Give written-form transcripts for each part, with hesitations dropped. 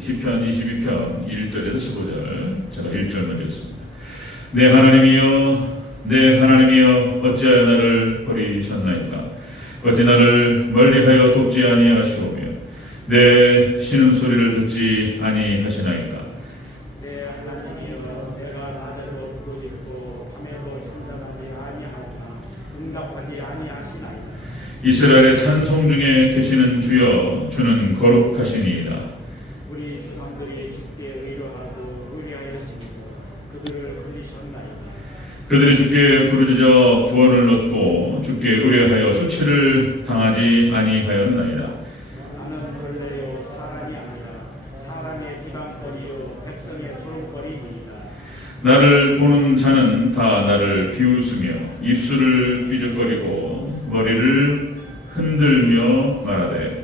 시편 22편 1절에서 15절, 제가 1절 먼저 읽습니다. 내 하나님이여, 내 하나님이여, 어찌하여 나를 버리셨나이까? 어찌 나를 멀리하여 돕지 아니하시오며 내 신음소리를 듣지 아니하시나이까? 내 하나님이여, 내가 낮에도 부르짖고 밤에도 잠잠하지 아니하오나 응답하지 아니하시나이까? 이스라엘의 찬송 중에 계시는 주여, 주는 거룩하시니이다. 우리 조상들이 주께 의로하고 의리하였으므로 그들을 불리셨나이다. 그들이 주께 부르짖어 구원을 얻고 주께 의뢰하여 수치를 당하지 아니하였나이다. 나는 벌레요 사람이 아니라 사람의 비방거리요 백성의 조롱거리니이다. 나를 보는 자는 다 나를 비웃으며 입술을 삐죽거리고 머리를 흔들며 말하되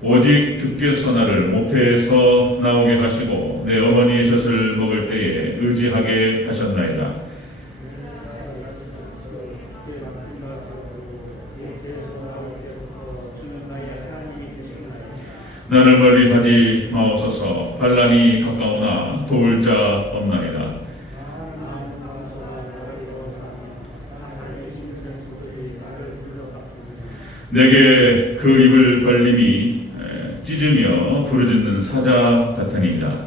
오직 주께서 나를 모태에서 나오게 하시고 내 어머니의 젖을 먹을 때에 의지하게 하셨나이다. 나를 멀리하지 마옵소서. 반란이 가까우나 도울 자 없나이다. 내게 그 입을 벌림이 찢으며 부르짖는 사자 같으니이다.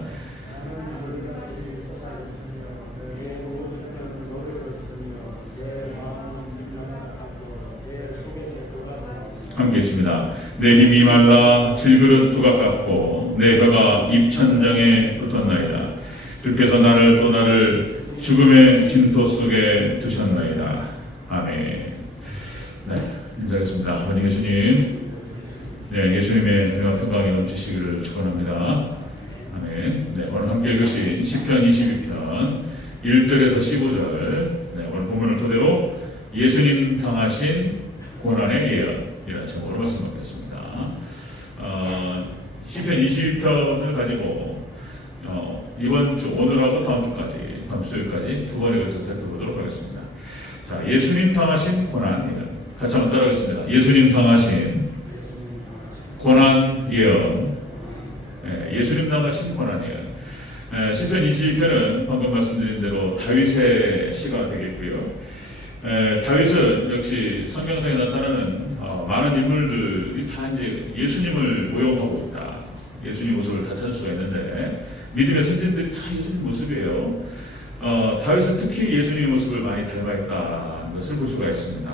함께 있습니다. 내 힘이 말라 질그릇 조각 같고 내 혀가 입천장에 붙었나이다. 주께서 나를 또 나를 죽음의 진토 속에 두셨나이다. 아멘. 네, 인사하겠습니다. 하나님 예수님, 네, 예수님의 은혜와 평강이 넘치시기를 축원합니다. 아멘. 네, 오늘 함께 읽으신 시편 22편 1절에서 15절, 네, 오늘 본문을 토대로 예수님 당하신 고난의 예언이라는 제목으로 말씀드리겠습니다. 시편 22편을 가지고 이번 주 오늘하고 다음 주까지, 다음 수요일까지 두 번에 걸쳐서 살펴보도록 하겠습니다. 자, 예수님 당하신 고난 예언. 같이 한번 따라하겠습니다. 예수님 당하신 고난 예언. 예수님 당하신 고난 예언. 시편 22편은 방금 말씀드린 대로 다윗의 시가 되겠고요. 다윗은 역시 성경상에 나타나는 많은 인물들이 다 이제 예수님을 모형하고 있다. 예수님 모습을 다 찾을 수가 있는데 믿음의 선진들이 다 예수님 모습이에요. 다윗은 특히 예수님 모습을 많이 닮아있다는 것을 볼 수가 있습니다.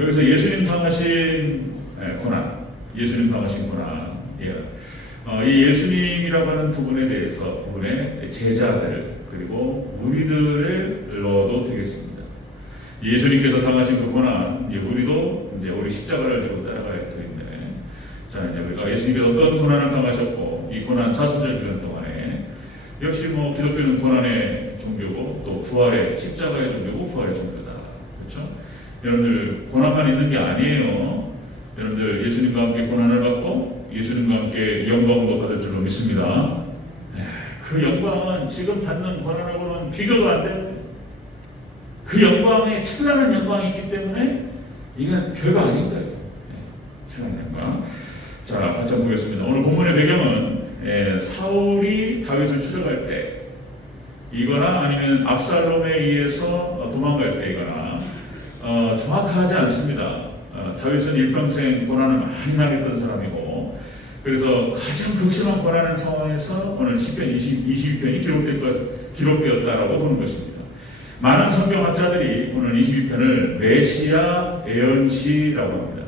여기서 예수님 당하신 고난, 예수님 당하신 고난, 이 예수님이라고 하는 부분에 대해서 부분의 제자들 그리고 무리들로도 되겠습니다. 예수님께서 당하신 그 고난, 우리도 이제 우리 십자가를 들고 따라가야 되는데, 자 이제 우리가 예수님께서 어떤 고난을 당하셨고 이 고난 사순절 기간 동안에 역시 뭐 기독교는 고난의 종교고 또 부활의 십자가의 종교고 부활의 종교다. 그렇죠? 여러분들 고난만 있는 게 아니에요. 여러분들 예수님과 함께 고난을 받고 예수님과 함께 영광도 받을 줄로 믿습니다. 그 영광은 지금 받는 고난하고는 비교가 안 돼요. 그 영광에 찬란한 영광이 있기 때문에 이건 별거 아닌 거예요. 찬란한 영광. 자, 같이 한번 보겠습니다. 오늘 본문의 배경은 사울이 다윗을 추적할 때 이거나 아니면 압살롬에 의해서 도망갈 때이거나 정확하지 않습니다. 다윗은 일평생 고난을 많이 당했던 사람이고 그래서 가장 극심한 고난의 상황에서 오늘 시편 22편이 기록되었다라고 보는 것입니다. 많은 성경학자들이 오늘 22편을 메시아 예언시라고 합니다.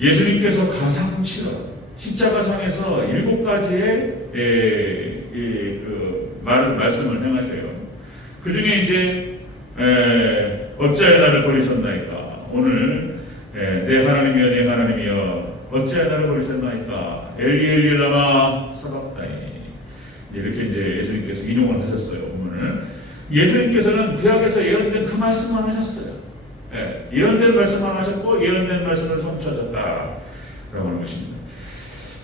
예수님께서 가상실험, 십자가상에서 7가지의 말씀을 행하셔요. 그 중에 이제 어찌하여 나를 버리셨나이까? 오늘 내 하나님이여 내 하나님이여 어찌하여 나를 버리셨나이까? 엘리 엘리 라마 사박다니. 이렇게 이제 예수님께서 인용을 하셨어요. 본문을. 예수님께서는 구약에서 예언된 그 말씀만 하셨어요. 예언된 말씀만 하셨고 예언된 말씀을 성취하셨다라고 하는 것입니다.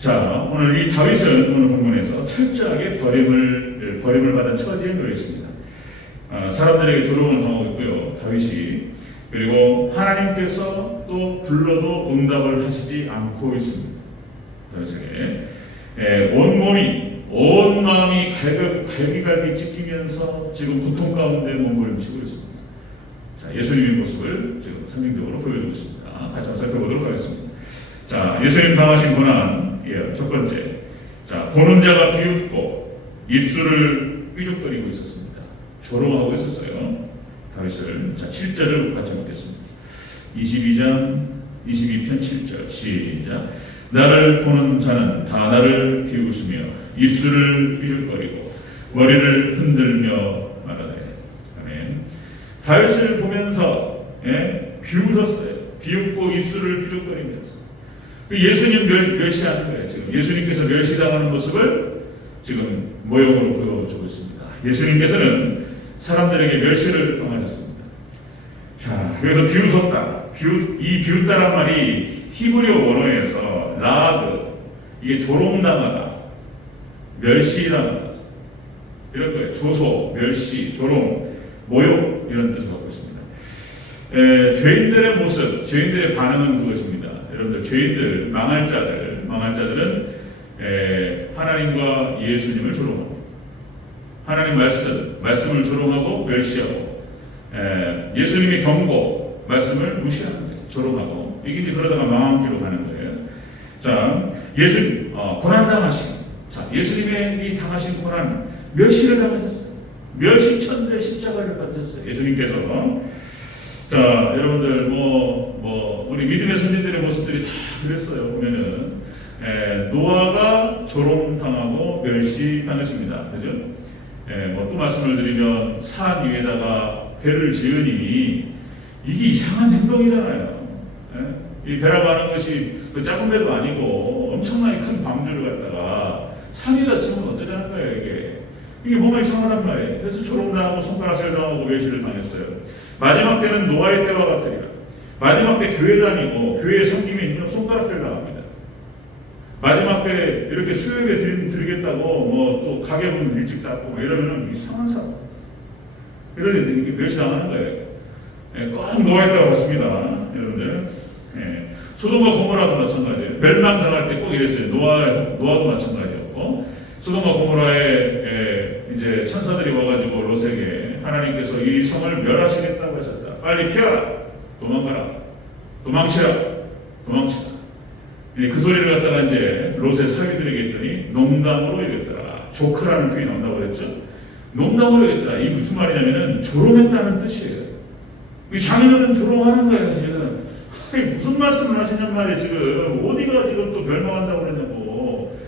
자, 오늘 이 다윗은 오늘 본문에서 철저하게 버림을 받은 처지에 놓여 있습니다. 사람들에게 조롱을 당하고 있고요. 다윗이. 그리고 하나님께서 또 불러도 응답을 하시지 않고 있습니다. 다윗에게 온 마음이 갈기갈기 찢기면서 지금 고통 가운데 몸부림치고 있습니다. 자, 예수님의 모습을 지금 상징적으로 보여주고 있습니다. 같이 한번 살펴보도록 하겠습니다. 자, 예수님 당하신 고난, 첫 번째. 자, 보는 자가 비웃고 입술을 삐죽거리고 있었습니다. 조롱하고 있었어요. 다윗을. 자, 7절을 같이 읽겠습니다. 22편 7절 시작. 나를 보는 자는 다 나를 비웃으며 입술을 삐죽거리고 머리를 흔들며 말하네. 아멘. 다윗을 보면서 비웃었어요. 비웃고 입술을 삐죽거리면서 예수님 멸시하는 거예요. 지금 예수님께서 멸시당하는 모습을 지금 모형으로 보여주고 있습니다. 예수님께서는 사람들에게 멸시를 당하셨습니다. 자, 여기서 비웃었다. 이 비웃다란 말이 히브리어 원어에서 라그, 이게 조롱당하다, 멸시당하다 이런 거예요. 조소, 멸시, 조롱, 모욕 이런 뜻을 갖고 있습니다. 죄인들의 모습, 죄인들의 반응은 그것입니다. 여러분들 죄인들, 망할 자들은 하나님과 예수님을 조롱하고 하나님 말씀을 조롱하고 멸시하고 예수님의 경고, 말씀을 무시하는 거예요. 조롱하고 이게 이제 그러다가 망한 길로 가는 거예요. 자, 고난 당하심. 자, 예수님의 이 당하신 고난, 멸시를 당하셨어요. 멸시천대 십자가를 받으셨어요. 예수님께서. 자, 여러분들 우리 믿음의 선진들의 모습들이 다 그랬어요. 보면은 노아가 조롱당하고 멸시당했습니다. 그죠? 또 말씀을 드리면 산 위에다가 배를 지으니 이게 이상한 행동이잖아요. 이 배라고 하는 것이 작은 배도 아니고 엄청나게 큰 방주를 갖다가 산 위에다 지으면 어쩌자는 거예요. 이게 뭐가 이상하단 말이에요. 그래서 조롱당하고 손가락질 당하고 멸시를 당했어요. 마지막 때는 노아의 때와 같으리라. 마지막 때 교회 다니고 교회에 섬김이 손가락질 당합니다. 마지막 때 이렇게 수요일에 드리겠다고 또 가게문 일찍 닫고 이러면은 이상한 사람. 이러는데 이게 멸시당하는 거예요. 꼭 노아의 때와 같습니다. 여러분들. 소돔과 고모라도 마찬가지예요. 멸망당할 때 꼭 이랬어요. 노아도 마찬가지였고, 소돔과 고모라에 이제 천사들이 와가지고 롯에게 하나님께서 이 성을 멸하시겠다고 하셨다. 빨리 피하라. 도망가라. 도망치라. 그 소리를 갖다가 이제 롯의 사위들에게 했더니 농담으로 얘기했더라. 조크라는 표현이 나온다고 그랬죠. 농담으로 얘기했더라. 이게 무슨 말이냐면은 조롱했다는 뜻이에요. 이 장인어른 조롱하는 거예요, 사실은. 무슨 말씀을 하시냔 말이에요, 지금. 어디가 지금 또 멸망한다고 그러냐고.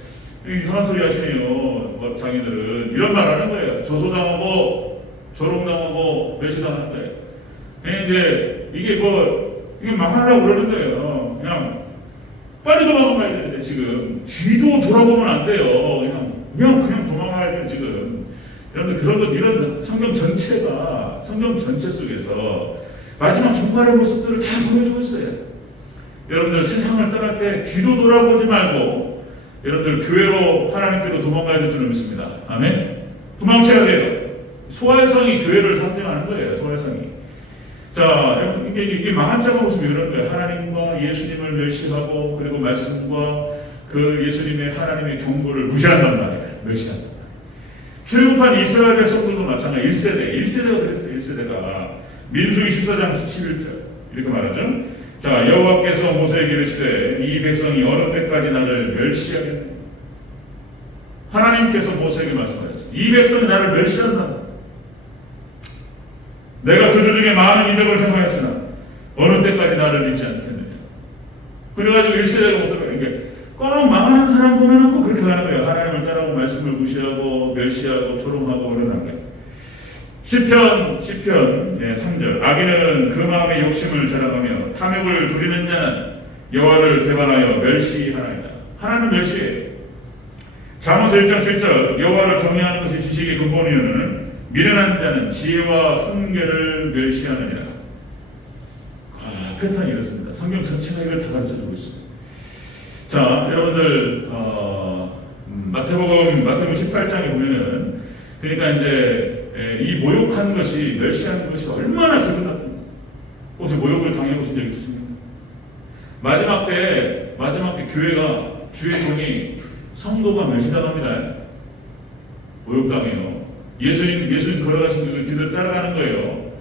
이상한 소리 하시네요, 장인들은. 이런 말 하는 거예요. 조소당하고, 조롱당하고, 멸시당하는 거예요. 이제, 이게 망하려고 그러는 거예요. 그냥, 빨리 도망가야 되는데, 지금. 뒤도 돌아보면 안 돼요. 그냥 도망가야 돼, 지금. 여러분들, 이런 성경 전체 속에서 마지막 종말의 모습들을 다 보여주고 있어요. 여러분들 세상을 떠날 때 뒤도 돌아보지 말고 여러분들 교회로 하나님께로 도망가야 될 줄을 믿습니다. 아멘. 도망쳐야 돼요. 소활성이 교회를 상징하는 거예요. 소활성이. 자, 여러분 이게 망한 자가 모습이 이런 거예요. 하나님과 예수님을 멸시하고 그리고 말씀과 그 예수님의 하나님의 경고를 무시한단 말이에요. 멸시한단 말이에요. 출애굽한 이스라엘 백성들도 마찬가지. 1세대가 그랬어요. 1세대가. 민수기 14장 11절 이렇게 말하죠. 자, 여호와께서 모세에게 이르시되 이 백성이 어느 때까지 나를 멸시하겠느냐. 하나님께서 모세에게 말씀하셨어요. 이 백성이 나를 멸시한다. 내가 그들 중에 많은 이적을 행하였으나 어느 때까지 나를 믿지 않겠느냐. 그래가지고 1세대가 못 들어가요. 그러니까 꼭 망하는 사람 보면 꼭 그렇게 하는 거예요. 하나님을 따라고 말씀을 무시하고 멸시하고 조롱하고 그러는 거예요. 시편 3절 악인은 그 마음의 욕심을 자랑하며 탐욕을 부리는 자는 여호와를 배반하여 멸시하나이다. 하나님 멸시해요. 잠언서 1장 7절 여호와를 경외하는 것이 지식의 근본이오는 미련한 자는 지혜와 훈계를 멸시하느니라. 패턴이 이렇습니다. 성경 전체가 이걸 다 가르쳐주고 있습니다. 자, 여러분들 마태복음 18장에 보면은 그러니까 이제 이 모욕한 것이, 멸시한 것이 얼마나 기분 나쁜가. 혹시 모욕을 당해보신 적 있습니까? 마지막 때 교회가, 주의 종이 성도가 멸시당합니다. 모욕당해요. 예수님 걸어가신 그 길을 따라가는 거예요.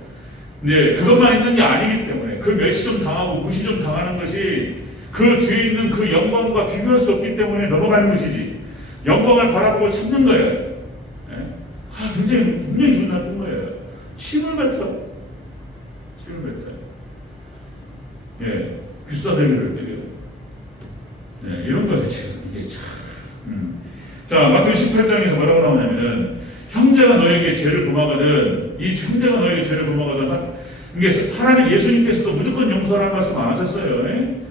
근데 그것만 있는 게 아니기 때문에 그 멸시 좀 당하고 무시 좀 당하는 것이 그 뒤에 있는 그 영광과 비교할 수 없기 때문에 넘어가는 것이지, 영광을 바라보고 참는 거예요. 굉장히 기분 나쁜 거예요. 침을 뱉어. 귀싸대기를 때려요. 이런 거예요, 지금. 이게 참. 자, 마태복음 18장에서 뭐라고 나오냐면은, 형제가 너에게 죄를 범하거든, 이 형제가 너에게 죄를 범하거든, 이게 하나님 예수님께서도 무조건 용서하라는 말씀 안 하셨어요.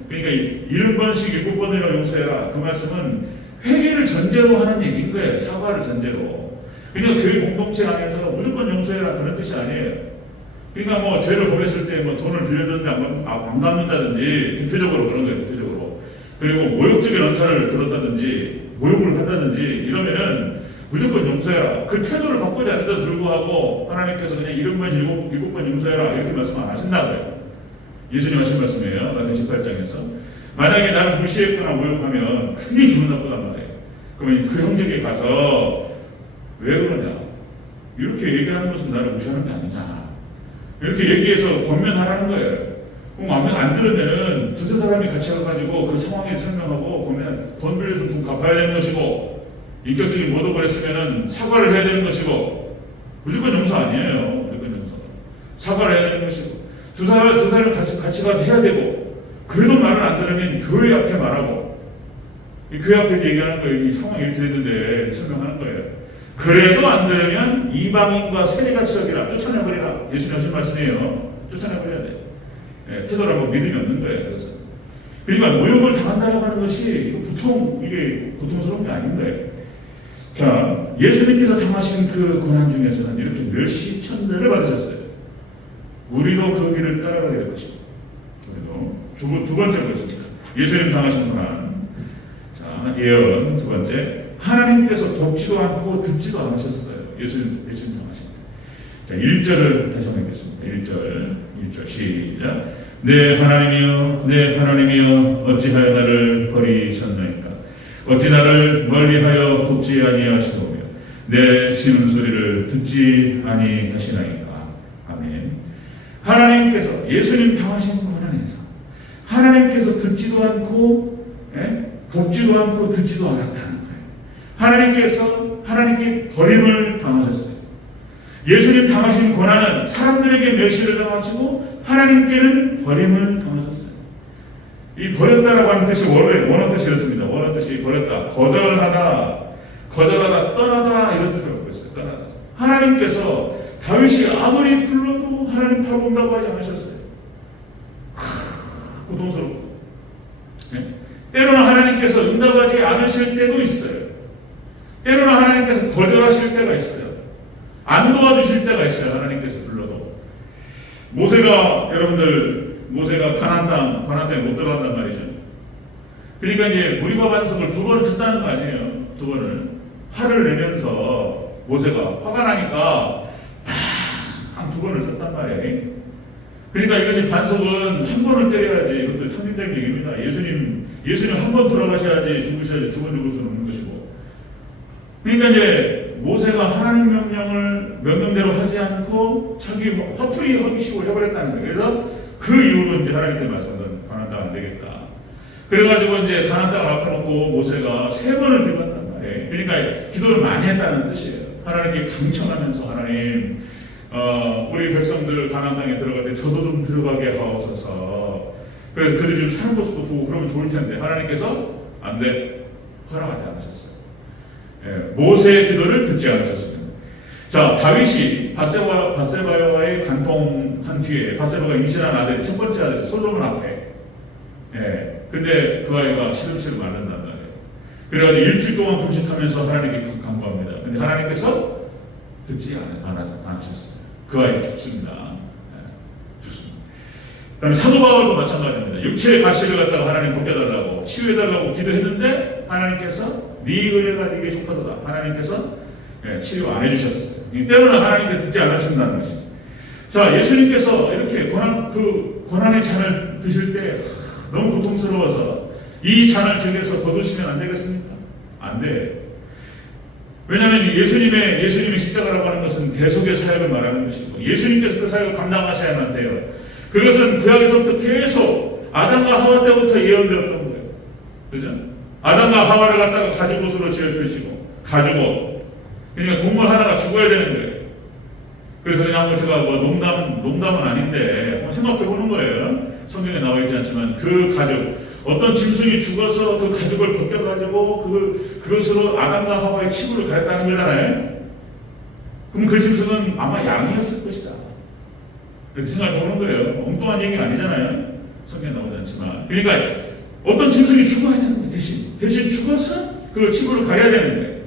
그러니까 70번씩 7번이나 용서해라. 그 말씀은 회개를 전제로 하는 얘기인 거예요. 사과를 전제로. 그러니까 교회 공동체 안에서 무조건 용서해라 그런 뜻이 아니에요. 그러니까 뭐 죄를 범했을 때 뭐 돈을 빌려줬는데 안 갚는다든지, 대표적으로 그런 거예요. 대표적으로. 그리고 모욕적인 언사를 들었다든지 모욕을 한다든지 이러면은 무조건 용서해라. 그 태도를 바꾸지 않는데도 불구하고 하나님께서 그냥 7번 용서해라 이렇게 말씀 안 하신다고요. 예수님 하신 말씀이에요. 마태복음 18장에서. 만약에 나를 무시했거나 모욕하면 굉장히 기분 나쁘단 말이에요. 그러면 그 형제에게 가서 왜 그러냐, 이렇게 얘기하는 것은 나를 무시하는 게 아니냐, 이렇게 얘기해서 권면하라는 거예요. 그럼 안 들으면은 두세 사람이 같이 가가지고 그 상황에 설명하고, 보면 돈 빌려서 돈 갚아야 되는 것이고, 인격적인 모독을 했으면은 사과를 해야 되는 것이고, 무조건 용서 아니에요. 무조건 용서. 사과를 해야 되는 것이고, 두 사람 같이 가서 해야 되고, 그래도 말을 안 들으면 교회 앞에 말하고, 이 교회 앞에 얘기하는 거예요. 이 상황이 이렇게 됐는데 설명하는 거예요. 그래도 안 들으면 이방인과 세리같이 여기라, 쫓아내버리라. 예수님 하신 말씀이에요. 쫓아내버려야 돼. 태도라고 믿음이 없는 거예요. 그래서. 그러니까 모욕을 당한다고 하는 것이 이게 보통스러운 게 아닌 거예요. 자, 예수님께서 당하신 그 고난 중에서는 이렇게 멸시 천대를 받으셨어요. 우리도 그 길을 따라가게 될 것입니다. 우리도 두 번째 것입니다. 예수님 당하신 고난. 자, 예언 두 번째. 하나님께서 돕지도 않고 듣지도 않으셨어요. 예수님 당하십니다. 자, 1절을 다시 한번 읽겠습니다. 1절 시작. 내 하나님이여 어찌하여 나를 버리셨나이까. 어찌 나를 멀리하여 돕지 아니하시오며 내 쉬는 소리를 듣지 아니하시나이까. 아멘. 하나님께서 예수님 당하신 고난에서 하나님께서 듣지도 않고 돕지도 않고 듣지도 않았다는 거예요. 하나님께 버림을 당하셨어요. 예수님 당하신 고난은 사람들에게 멸시를 당하시고 하나님께는 버림을 당하셨어요. 이 버렸다라고 하는 뜻이 원어 뜻이었습니다. 원어 뜻이 버렸다, 거절하다, 떠나다 이런 뜻을 갖고 있어요. 떠나다. 하나님께서 다윗이 아무리 불러도 하나님 답 온다고 하지 않으셨어요. 고통스럽고. 때로는 하나님께서 응답하지 않으실 때도 있어요. 때로는 하나님께서 거절하실 때가 있어요. 안 도와주실 때가 있어요. 하나님께서 불러도. 모세가 가나안 땅에 못 들어간단 말이죠. 그러니까 이제 무리바 반석을 2번을 쳤다는 거 아니에요. 2번을. 화를 내면서 모세가 화가 나니까 딱 2번을 쳤단 말이에요. 그러니까 이건 반석은 한 번을 때려야지. 이것도 상징적인 얘기입니다. 예수님 한 번 돌아가셔야지 죽으셔야지 2번 죽을 수는 없는 것이고. 그러니까 이제 모세가 하나님 명령대로 하지 않고 자기 화풀이 허기식으로 해버렸다는 거예요. 그래서 그 이후로 이제 하나님께서 말씀하신 가나안 땅 안 되겠다. 그래가지고 이제 가나안 땅을 앞에 놓고 모세가 3번을 기도한단 말이에요. 그러니까 기도를 많이 했다는 뜻이에요. 하나님께 강청하면서 하나님, 우리 백성들 가나안 땅에 들어갈 때 저도 좀 들어가게 하옵소서. 그래서 그들이 좀 사는 모습도 보고 그러면 좋을 텐데 하나님께서 안 돼, 허락하지 않으셨어요. 모세의 기도를 듣지 않으셨습니다. 자, 다윗이 바세바와의 간통한 뒤에, 바세바가 임신한 아들이 첫 번째 아들이 솔로몬 앞에, 근데 그 아이가 시름시름 앓는단 말이에요. 그래가지고 일주일 동안 금식하면서 하나님께 간구합니다. 근데 하나님께서 듣지 않으셨어요. 그 아이 죽습니다. 죽습니다. 그다음에 사도 바울도 마찬가지입니다. 육체의 가시를 갖다가 하나님 벗겨달라고, 치유해달라고 기도했는데 하나님께서 네 의뢰가 네게 속하도다. 하나님께서 치료 안 해주셨어요. 때로는 하나님께 듣지 않으신다는 것이. 자, 예수님께서 이렇게 고난의 잔을 드실 때 너무 고통스러워서 이 잔을 제게서 거두시면 안 되겠습니까? 안 돼. 왜냐하면 예수님의 십자가라고 하는 것은 대속의 사역을 말하는 것이고 예수님께서 그 사역을 감당하셔야만 돼요. 그것은 구약에서부터 계속 아담과 하와 때부터 예언되었던 거예요. 그죠? 아담과 하와를 갖다가 가죽옷으로 지어펴시고 가죽옷. 그러니까 동물 하나가 죽어야 되는 거예요. 그래서 그냥 제가 농담은 아닌데 생각해 보는 거예요. 성경에 나와 있지 않지만 그 가죽, 어떤 짐승이 죽어서 그 가죽을 벗겨가지고 그것으로 아담과 하와의 치부를 가렸다는 거잖아요. 그럼 그 짐승은 아마 양이었을 것이다. 이렇게 생각해 보는 거예요. 엉뚱한 얘기가 아니잖아요. 성경에 나오지 않지만. 그러니까 어떤 짐승이 죽어야 되는 거예요. 대신 죽어서 그 치부를 가려야 되는 거예요.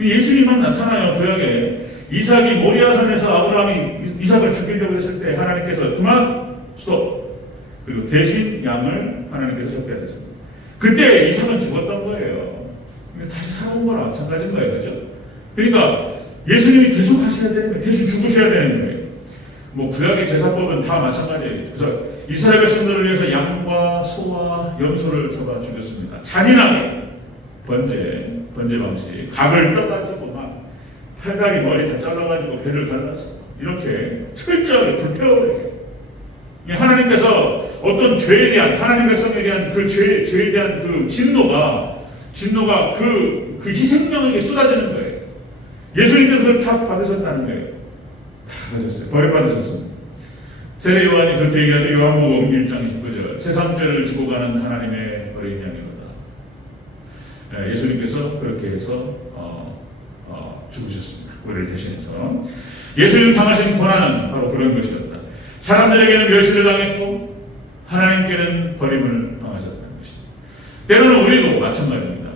예수님만 나타나요. 구약에 이삭이 모리아산에서 아브라함이 이삭을 죽이려고 했을 때 하나님께서 그만 스톱. 그리고 대신 양을 하나님께서 섞게 하셨습니다. 그때 이삭은 죽었던 거예요. 다시 살아온 거랑 마찬가지인 거예요. 그죠? 그러니까 예수님이 대속하셔야 되는 거예요. 대신 죽으셔야 되는 거예요. 뭐 구약의 제사법은 다 마찬가지예요. 그래서 이스라엘 백성들을 위해서 양과 소와 염소를 잡아 죽였습니다. 잔인하게 번제 방식, 각을 떠가지고 막 팔다리 머리 다 잘라가지고 배를 갈라서 이렇게 철저하게 불태워버려요. 하나님께서 어떤 죄에 대한 하나님 백성에 대한 그 죄에 대한 그 진노가 그 희생명에게 쏟아지는 거예요. 예수님께서 그걸 다 받으셨다는 거예요. 다 받으셨어요. 버림받으셨습니다. 세례 요한이 그렇게 얘기하죠. 요한복음 1장 29절 세상 죄를 지고 가는 하나님의 어린 양이로다. 예수님께서 그렇게 해서 죽으셨습니다. 우리를 대신해서. 예수님 당하신 고난은 바로 그런 것이었다. 사람들에게는 멸시를 당했고 하나님께는 버림을 당하셨다는 것입니다. 때로는 우리도 마찬가지입니다.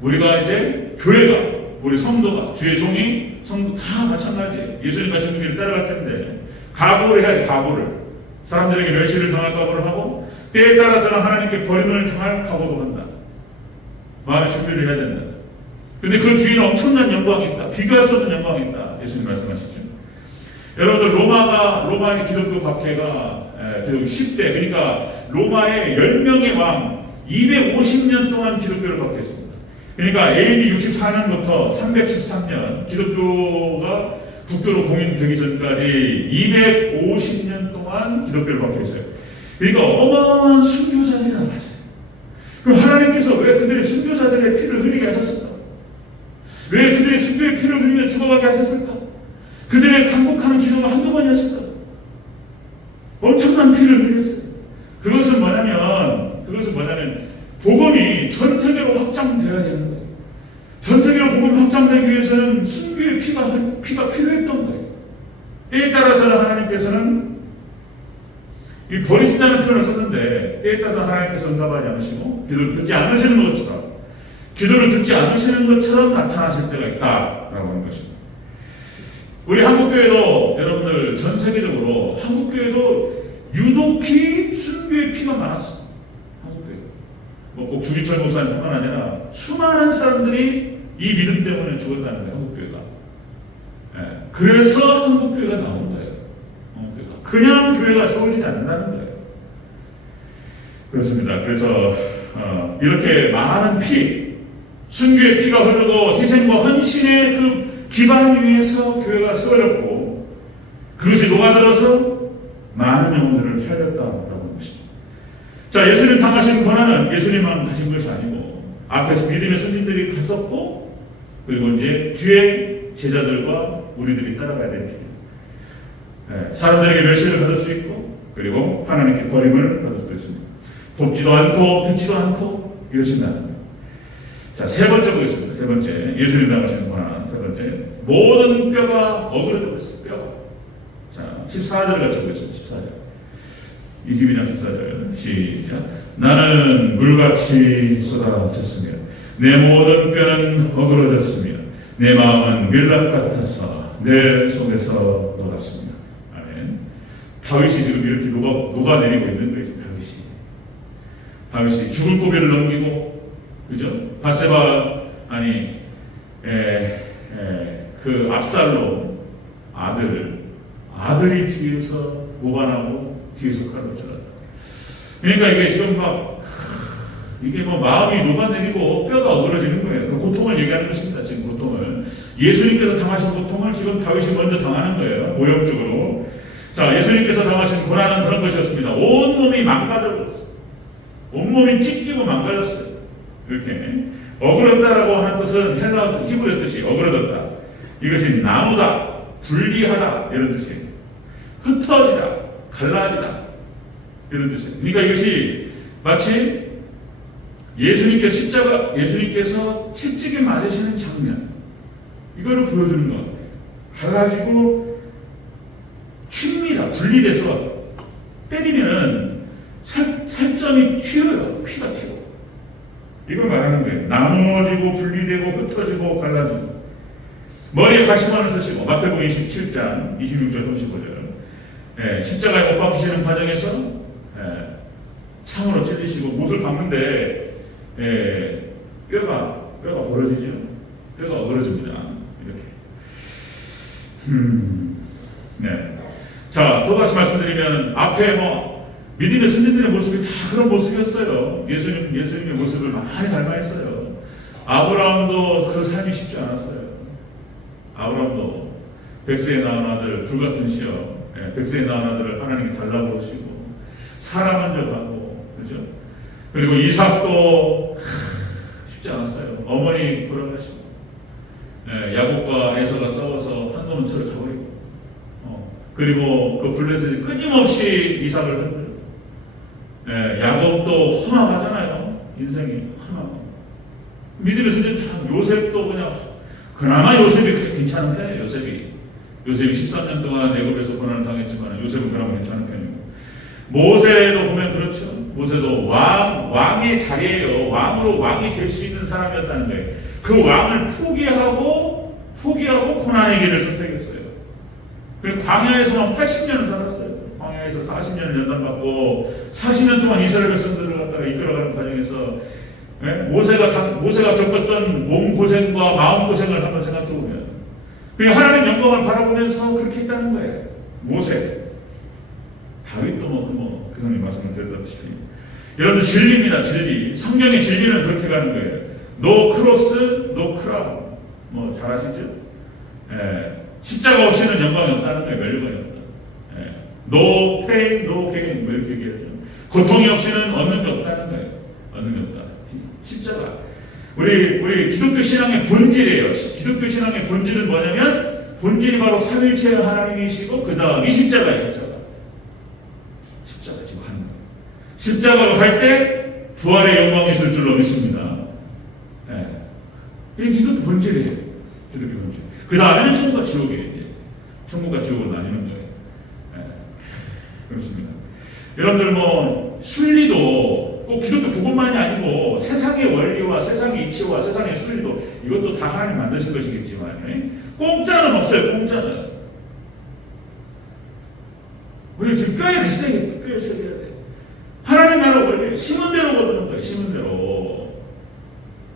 우리가 이제 교회가 우리 성도가 주의 종이 성도 다 마찬가지예요. 예수님 가신 길을 따라갈 텐데 각오를 해야 돼. 각오를. 사람들에게 멸시를 당할 각오를 하고 때에 따라서는 하나님께 버림을 당할 각오도 한다. 마음의 준비를 해야 된다. 근데 그 뒤에는 엄청난 영광이 있다. 비교할 수 없는 영광이 있다. 예수님 말씀하시죠. 여러분들 로마의 기독교 박해가 기독교 10대 그러니까 로마의 10명의 왕 250년 동안 기독교를 박해했습니다. 그러니까 AD 64년부터 313년 기독교가 국교로 공인되기 전까지 250년 동안 기독교를 박해했어요. 그러니까 어마어마한 순교자들이 나왔어요. 그럼 하나님께서 왜 그들의 순교자들의 피를 흘리게 하셨을까? 왜 그들의 순교의 피를 흘리며 죽어가게 하셨을까? 그들의 강복하는 기도가 한두 번이었을까? 엄청난 피를 흘렸어요. 그것은 뭐냐면 복음이 전 세계로 확장되어야 되는 거예요. 전 세계로 복음이 확장되기 위해서는 순교의 피가 필요했던 거예요. 때에 따라서는 하나님께서는 이 버리신다는 표현을 썼는데 때에 따라서 하나님께서 응답하지 않으시고 기도를 듣지 않으시는 것처럼 나타나실 때가 있다라고 하는 것입니다. 우리 한국교회도 여러분들 전 세계적으로 한국교회도 유독히 순교의 피가 많았어요. 한국교회. 꼭 주기철 목사님뿐만 아니라 수많은 사람들이 이 믿음 때문에 죽었다는 거예요. 한국교회가. 그래서 한국교회가 나온 거예요. 한국교회가. 그냥 교회가 세워지지 않는다는 거예요. 그렇습니다. 그래서 이렇게 많은 순교의 피가 흐르고 희생과 헌신의 그 기반 위에서 교회가 세워졌고 그것이 녹아들어서 많은 영혼들을 살렸다라고 하는 것입니다. 자, 예수님 당하신 고난은 예수님만 가신 것이 아니고 앞에서 믿음의 손님들이 갔었고 그리고 이제 뒤에 제자들과 우리들이 따라가야 됩니다. 사람들에게 멸시를 받을 수 있고 그리고 하나님께 버림을 받을 수도 있습니다. 돕지도 않고 듣지도 않고 이러신다는 거예요. 자, 세 번째 보겠습니다. 세 번째 예수님 당하신 고난. 세 번째 모든 뼈가 어그러져 버렸어요. 뼈가. 자, 14절을 같이 보겠습니다. 14절 22장 14절 시작. 나는 물같이 쏟아졌으며 내 모든 뼈는 어그러졌으며 내 마음은 밀랍 같아서 내 속에서 녹았습니다. 아멘. 다윗이 지금 이렇게 녹아내리고 있는 거예요. 다윗이 죽을 고비를 넘기고 그죠? 바세바 그 압살롬 아들이 뒤에서 모반하고 뒤에서 칼로 찔렀다. 그러니까 이게 지금 이게 마음이 녹아내리고 뼈가 어그러지는 거예요. 그 고통을 얘기하는 것입니다. 지금 고통을. 예수님께서 당하신 고통을 지금 다윗이 먼저 당하는 거예요. 모형적으로. 자, 예수님께서 당하신 고난은 그런 것이었습니다. 온몸이 망가져버렸어요. 온몸이 찢기고 망가졌어요. 이렇게. 어그렀다라고 하는 뜻은 헬라 히브리 뜻이 어그러졌다. 이것이 나누다, 분리하다 이런 뜻이에요. 흩어지다, 갈라지다 이런 뜻이에요. 그러니까 이것이 마치 예수님께서 채찍에 맞으시는 장면 이거를 보여주는 것 같아요. 갈라지고 튑니다. 분리돼서 때리면 살점이 튀어요. 피가 튀어. 이걸 말하는 거예요. 나누어지고 분리되고 흩어지고 갈라지고 머리에 가시관을 쓰시고 마태복음 27장 26절 35절 십자가에 못 박히시는 과정에서 창으로 찔리시고 못을 박는데 뼈가 벌어지죠. 뼈가 어그러집니다. 이렇게. 네. 자, 또다시 말씀드리면 앞에 믿음의 선진들의 모습이 다 그런 모습이었어요. 예수님의 모습을 많이 닮아했어요. 아브라함도 그 삶이 쉽지 않았어요. 아브라함도 백세에 낳은 아들 불같은 시험, 백세에 낳은 아들을 하나님이 달라고 그러시고 사라 먼저 가고, 그죠? 그리고 이삭도 쉽지 않았어요. 어머니 돌아가시고, 야곱과 에서가 싸워서 한 놈은 저를 가버리고, 그리고 그 블레셋이 끊임없이 이삭을 흔들고, 야곱도 험악하잖아요. 인생이 험하고. 믿음의 선진 다 요셉도 그나마 요셉이 괜찮은 편이에요. 요셉이 13년 동안 애굽에서 고난을 당했지만 요셉은 그나마 괜찮은 편이고, 모세도 보면 그렇죠. 모세도 왕의 자리예요. 왕이 될 수 있는 사람이었다는 거예요. 그 왕을 포기하고 고난의 길을 선택했어요. 그리고 광야에서만 80년을 살았어요. 광야에서 40년을 연단받고 40년 동안 이스라엘 백성들을 갖다가 이끌어가는 과정에서 모세가 겪었던 몸 고생과 마음 고생을 한번 생각해 보면, 하나님 영광을 바라보면서 그렇게 했다는 거예요. 모세, 다윗도 그 성님 말씀을 드렸다시피, 여러분 진리입니다. 진리. 성경의 진리는 그렇게 가는 거예요. 노 크로스, 노 크라운. 잘 아시죠? 십자가 없이는 영광이 없다는 거예요. 멸류관이 없다. 노 페인, 노 게인 이렇게 얘기하죠. 고통이 없이는 얻는 게 없다는 거예요. 얻는 게 없다. 십자가. 우리 기독교 신앙의 본질이에요. 기독교 신앙의 본질은 뭐냐면, 본질이 바로 삼일체 하나님이시고 그 다음이 십자가예요. 십자가 지금 하는 거예요. 십자가로 갈 때 부활의 영광이 있을 줄로 믿습니다. 이게 기독교 본질이에요. 기독교 본질. 그 다음에는 천국과 지옥이에요. 천국과 지옥으로 나뉘는 거예요. 그렇습니다. 여러분들 순리도 꼭 기독교 그것만이 아니고 세상의 원리와 세상의 이치와 세상의 순리도 이것도 다 하나님 만드신 것이겠지만 공짜는 없어요. 공짜는. 우리 지금 뼈에 비싸게 뼈에 써야 돼. 하나님 나라 원리 심은 대로 거두는 거예요.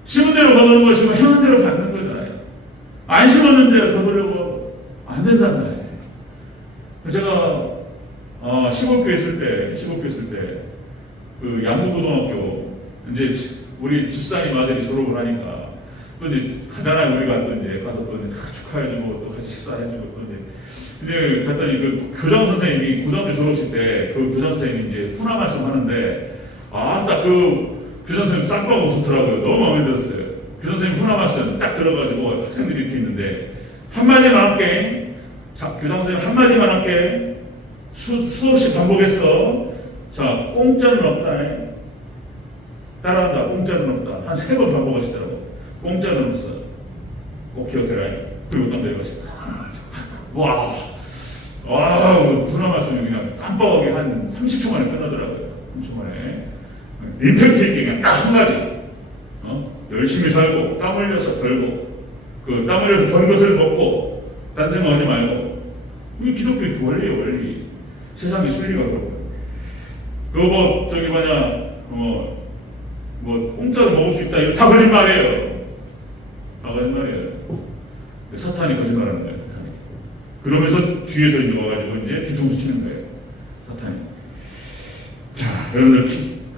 심은 대로 거두는 것이면 행한 대로 받는 거잖아요. 안 심었는데 거두려고 안 된단 말이에요. 제가 시골교회 있을 때 그 양구고등학교 이제 우리 집사님 아들이 졸업을 하니까 또 이제 가잖아요. 우리가 또 이제 가서 또 축하해주고 또 같이 식사해주고 또 이제 갔더니 그 교장 선생님이 고등학교 졸업식 때 그 교장 선생님이 이제 훈화 말씀 하는데 딱 그 교장 선생님 쌍꺼가 좋더라고요. 너무 마음에 들었어요. 교장 선생님 훈화 말씀 딱 들어가지고 학생들이 이렇게 있는데 한마디만 할게. 자, 교장 선생님 한마디만 할게. 수없이 반복했어. 자, 공짜는 없다. 따라한다. 공짜는 없다. 한 3번 반복하시더라고. 공짜는 없어. 꼭 기억해라. 그리고 딱 내려가시고. 군화 말씀이 그냥 쌈박하게 한 30초 만에 끝나더라고요. 30초 만에. 임팩트 있게 그냥 딱 한 가지. 열심히 살고, 땀 흘려서 벌고, 그 땀 흘려서 번 것을 먹고, 딴 생각하지 말고. 이게 기독교의 원리예요, 원리. 세상의 순리가 그렇고. 그거 공짜로 먹을 수 있다. 이거 다 거짓말이에요. 다 거짓말이에요. 사탄이 거짓말하는 거예요. 사탄이. 그러면서 뒤에서 이제 와가지고 이제 뒤통수 치는 거예요. 사탄이. 자, 여러분들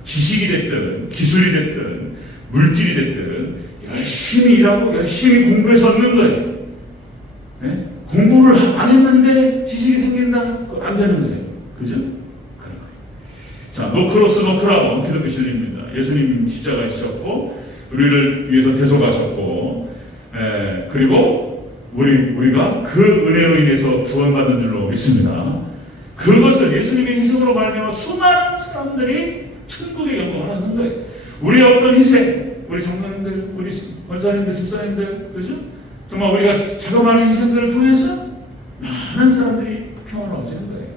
지식이 됐든 기술이 됐든 물질이 됐든 열심히 일하고 열심히 공부해서 얻는 거예요. 네? 공부를 안 했는데 지식이 생긴다? 그거 안 되는 거예요. 그죠? 그런 거예요. 자, 노크로스 노크라고 기독교 진리입니다. 예수님 십자가에 지셨고 우리를 위해서 대속하셨고, 그리고 우리가 그 은혜로 인해서 구원받는 줄로 믿습니다. 그것을 예수님의 희생으로 말미암아 수많은 사람들이 천국의 영광을 얻는 거예요. 우리의 어떤 희생, 우리 장로님들, 우리 권사님들, 집사님들, 그죠? 정말 우리가 자그마한 희생들을 통해서 많은 사람들이 평안을 얻는 거예요.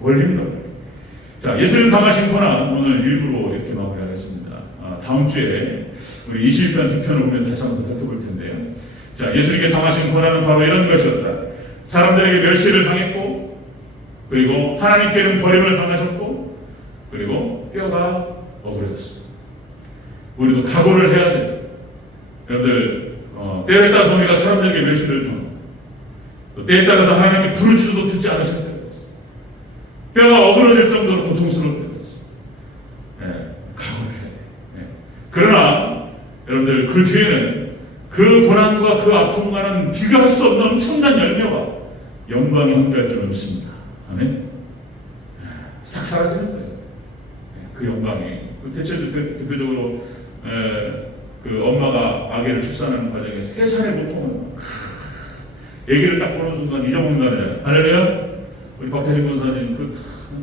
원리입니다. 자, 예수님 당하신 고난 오늘 일부로 이렇게 마무리하겠습니다. 다음 주에 우리 21편, 2편을 보면 다시 한번 살펴볼 텐데요. 자, 예수님께 당하신 고난은 바로 이런 것이었다. 사람들에게 멸시를 당했고, 그리고 하나님께는 버림을 당하셨고, 그리고 뼈가 억울해졌습니다. 우리도 각오를 해야 돼요. 여러분들, 때에 따라서 우리가 사람들에게 멸시를 당하고, 또 때에 따라서 하나님께 부르짖어도 듣지 않으실 때가 있어요. 뼈가 어그러질 정도로 고통스러울 때가 있어요. 각오를 해야 돼요. 그러나 여러분들 그 뒤에는 그 고난과 그 아픔과는 비교할 수 없는 엄청난 열매와 영광이 함께할 줄 믿습니다. 아멘. 싹 사라지는 거예요. 그 영광이. 대표적으로 그 엄마가 아기를 출산하는 과정에서 해산의 고통을 아기를 딱 보는 순간 잊어먹는다네요. 할렐루야. 우리 박태진 권사님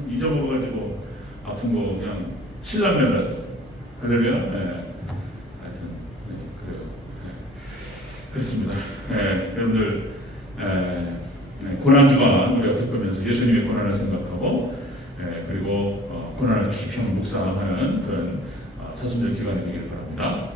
잊어먹어가지고 아픈 거 그냥 신라면 하셨어요. 할렐루야. 하여튼 그래요. 그렇습니다. 여러분들 고난주간 우리가 겪으면서 예수님의 고난을 생각하고 그리고 고난을 깊이 묵상하는 그런 사순절 기간이 되기를 바랍니다.